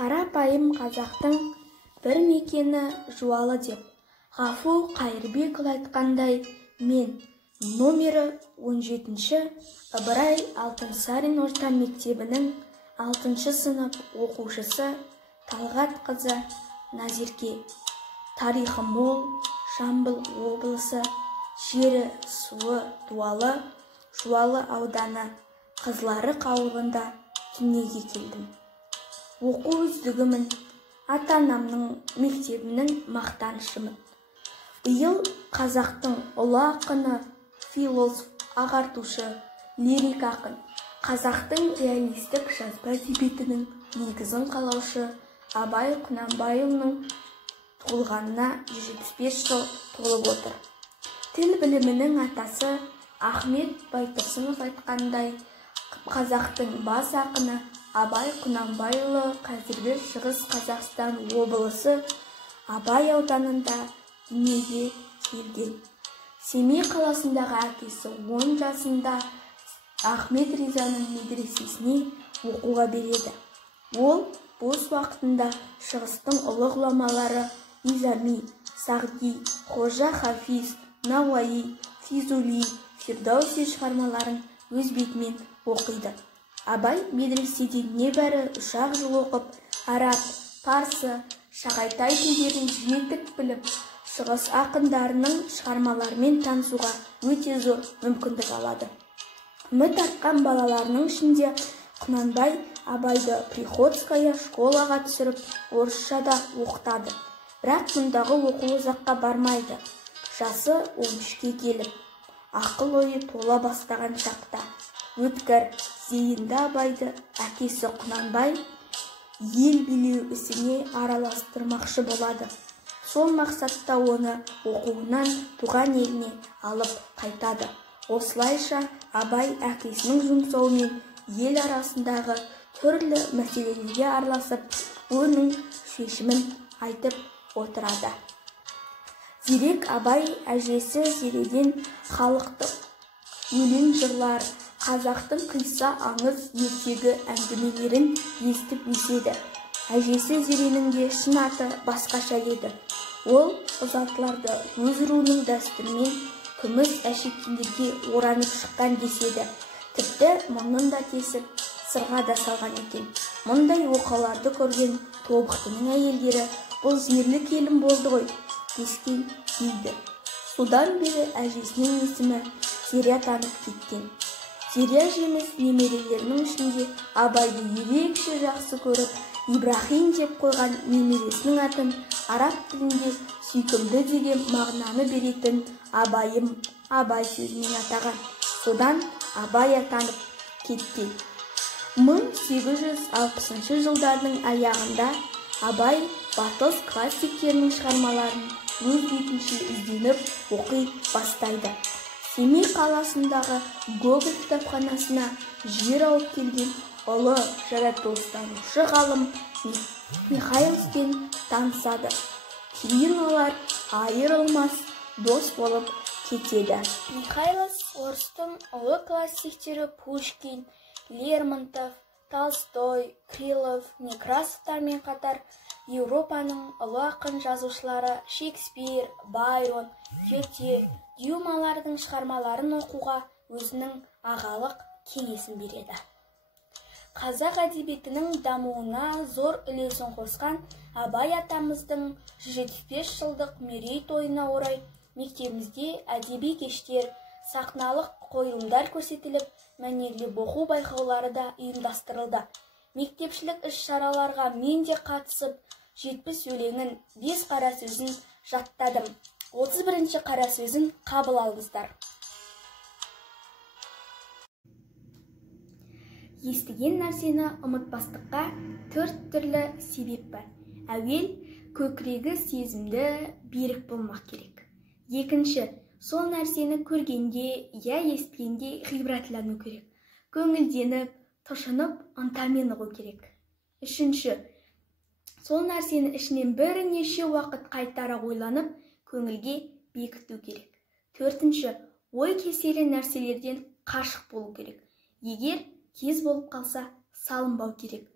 Қарапайым қазақтың бір мекені Жуалы деп. Ғафу Қайырбекұлы айтқандай, мен номері 17-ші Ыбырай Алтынсарин орта мектебінің 6-шы сынып оқушысы Талғат қызы Назерке. Тарихы мол, Жамбыл облысы, жері суы Дуалы, Жуалы ауданы, Қызларық ауылында дүниеге келдім. Оқу үздігімін, ата-анамның мектебінің мақтанышымын. Биыл қазақтың ұлы ақыны, философ, ағартушы, лирик ақын, қазақтың реалистік жазба әдебиетінің негізін қалаушы Абай Құнанбайұлының туылғанына 175 жыл толып отыр. Тіл білімінің атасы Ахмет Байтұрсынов айтқандай, қазақтың бас ақыны Абай Құнанбайұлы қазіргі Шығыс Қазақстан облысы Абай ауданында дүниеге келген. Семей қаласындағы әкесі 10 жасында Ахмет Ризаның медресесіне оқуға береді. Ол бос уақытында шығыстың ұлы ғұламалары Низами, Сағди, Қожа Хафиз, Науаи, Физули, Фирдауси шығармаларын өз бетімен оқиды. Абай медреседе небәрі 3 жыл оқып, араб, парсы, шағайтай тілдерін жетік біліп, шығыс ақындарының шығармаларымен танысуға өте зор мүмкіндік алады. Үміт артқан балаларының ішінде Құнанбай Абайды Приходская школаға түсіріп, орысшада оқытады. Бірақ мұндағы оқу ұзаққа бармайды. Жасы 13-ке келіп, ақыл ойы тола бастаған шақта, өткір, зейінді Абайды әкесі Құнанбай ел билеу ісіне араластырмақшы болады. Сол мақсатта оны оқуынан туған еліне алып қайтады. Осылайша Абай әкесінің жұмсауымен ел арасындағы түрлі мәселелерге араласып, оның шешімін айтып отырады. Зерек Абай әжесі Зереден халықтық өлең жырлар, қазақтың қисса аңыз ертегі әңгімелерін естіп өседі. Әжесі Зеренің де шын аты басқаша еді. Ол ұзатыларды өз руының дәстүрімен күміс әшекейлерге оранып шыққан деседі. Тіпті мұрнын да тесіп, сырға да салған екен. Мұндай оқаларды көрген тобықтының әйелдері бұл зерлі келін болды ғой дескен дейді. Содан бері әжесінің есімі Зере атанып кеткен. Зере әжеміз немерелерінің ішінде Абайды ерекше жақсы көріп, Ибрахим деп қойған немересінің атын араб тілінде сүйкімді деген мағынаны беретін Абайым, Абай сөзімен атаған. Содан Абай атанып кеткен. 1860 жылдардың аяғында Абай батыс классиктерінің шығармаларын өз бетінше ізденіп оқи бастайды. Семей қаласындағы Гоголь кітапханасына жер ауып келген ұлы жаратылыстанушы ғалым Михайловпен танысады. Кейін олар айырылмас дос болып кетеді. Михайлов орыстың ұлы классиктері Пушкин, Лермонтов, Толстой, Крылов, Некрасовтармен қатар Еуропаның ұлы ақын жазушылары Шекспир, Байрон, Гете, Дюмалардың шығармаларын оқуға өзінің ағалық кеңесін береді. Қазақ әдебиетінің дамуына зор үлесін қосқан Абай атамыздың 175 жылдық мерейтойына орай мектебімізде әдеби кештер, сахналық қойылымдар көрсетіліп, мәнерлеп оқу байқаулары да ұйымдастырылды. Мектепшілік іс-шараларға мен де қатысып, 70 өлеңін, 5 қара сөзін жаттадым. 31-ші қара сөзін қабыл алыңыздар. Естіген нәрсені ұмытпастыққа 4 түрлі себеп бар. Әуел, көкірегі сезімді, берік болмақ керек. Екінші, сол нәрсені көргенде, я естігенде ғибратлану керек. Көңілденіп, тұшынып, ынтамен ұғу керек. Үшінші, сол нәрсені ішінен бірнеше уақыт қайтара ойланып, көңілге бекіту керек. Төртінші, ой кеселі нәрселерден қашық болу керек. Егер кез болып қалса, салынбау керек.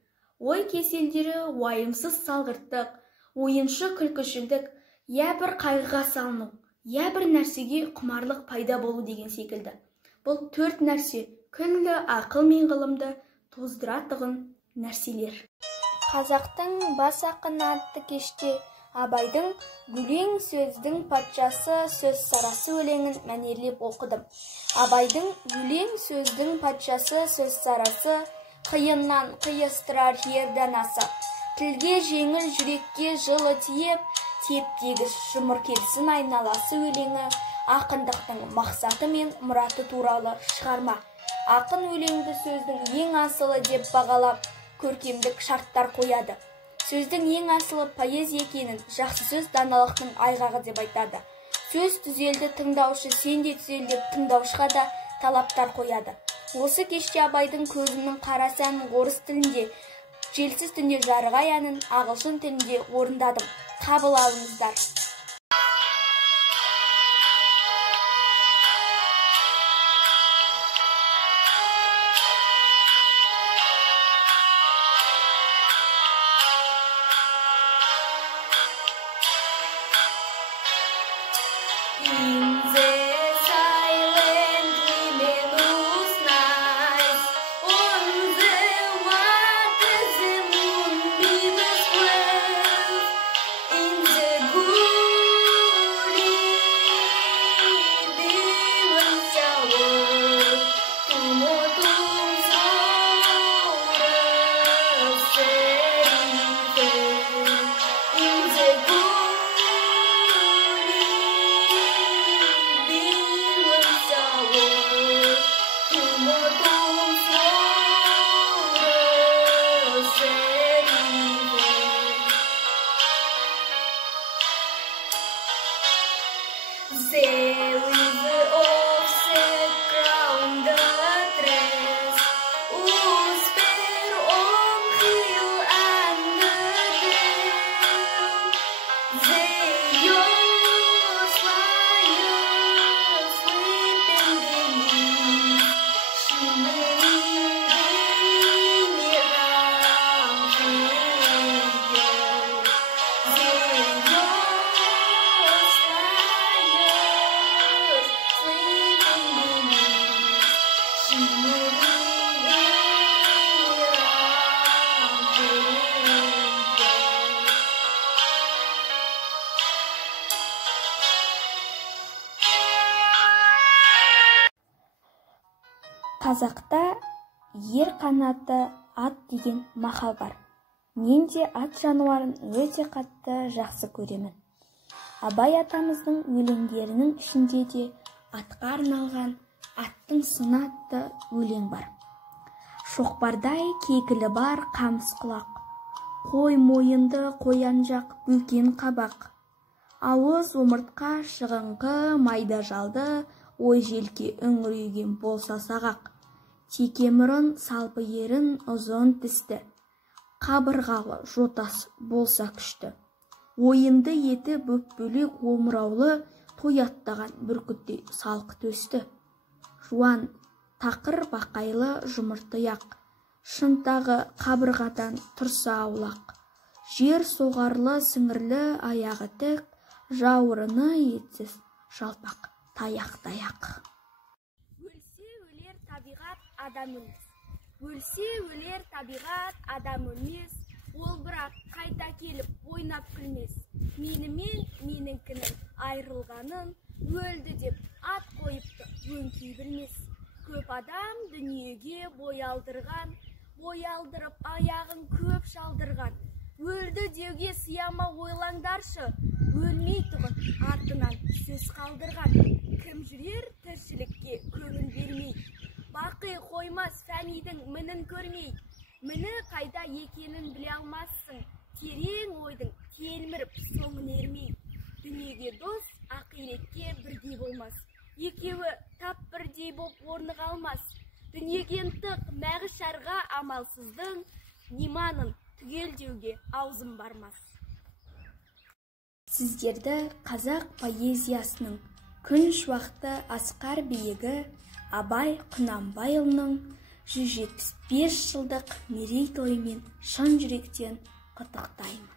ой кеселдері уайымсыз салғырттық, ойыншы күлкішілдік, я бір қайғыға салыну, я бір нәрсеге құмарлық пайда болу деген секілді. Бұл 4 нәрсе күллі ақыл мен ғылымды тоздыратығын нәрселер. Қазақтың бас ақыны атты кеште Абайдың «Өлең сөздің патшасы, сөз сарасы» өлеңін мәнерлеп оқыдым. Абайдың «Өлең сөздің патшасы, сөз сарасы» қиыннан қиыстырар жерден аса, тілге жеңіл, жүрекке жылы тиеп, теп-тегіс жұмыр келсін айналасы өлеңі ақындықтың мақсаты мен мұраты туралы шығарма. Ақын өлеңді сөздің ең асылы деп бағалап, көркемдік шарттар қояды. Сөздің ең асылы поэзия екенін жақсы сөз даналықтың айғағы деп айтады. Сөз түзелді тыңдаушы, сен де түзел деп тыңдаушыға да талаптар қояды. Осы кеште Абайдың көзімнің қарасы әнін орыс тілінде, желсіз түнде жарығай әнін ағылшын тілінде орындадым. Қабыл алыңыздар. In the silent meadows night, on the waters the moonbeams well, in the good even shower, tumultum soares serife, in the good There is the offset crown the dress, whose fair on hill and the dale. They yours fire sleeping beneath, shimmering around figure. They yours Қазақта ер қанаты ат деген мақал бар. Мен де ат жануарын өте қатты жақсы көремін. Абай атамыздың өлеңдерінің ішінде де атқа арналған аттың сыны атты өлең бар. Шоқпардай кекілі бар қамыс құлақ, қой мойынды қоян жақ бөкен қабақ, ауыз омыртқа шығыңқы майда жалды, ой желке үңірейген болса сағақ, теке мұрын салпы ерін ұзын тісті, қабырғалы жотас болса күшті, ойынды еті бөп-бөлек омыраулы, тояттаған бүркіттей салқы төсті, жуан тақыр бақайлы жұмыртыяқ, шынтағы қабырғадан тұрса аулақ, жер соғарлы сіңірлі аяғы тік, жауырыны етсіз жалпақ таяқ-таяқ. Өлсе өлер табиғат, адам өлмес. Өлсе өлер табиғат, адам өлмес. Ол бірақ қайта келіп ойнап күлмес. Менімен меніңкінің айырылғанын, өлді деп ат қойыпты өңкей білмес. Көп адам дүниеге бой алдырған, бой алдырып аяғын көп шалдырған. Өлді деуге сияма ойлаңдаршы, өлмей тұғын артынан сөз қалдырған. Кім жүрер тіршілікке көңіл бермей, бақи қоймас фәнидің мінін көрмей. Міні қайда екенін біле алмассың, терең ойдың телміріп соңын ермей. Дүниеге дос ақиретке бірдей болмас, екеуі тап бірдей боп орны қалмас. Дүниеге ынтық мәғішарға амалсыздың, неманын түгел деуге аузым бармас. Сіздерді қазақ поэзиясының күн шуақты асқар биігі Абай Құнанбайұлының 175 жылдық мерейтойымен шын жүректен құттықтаймын.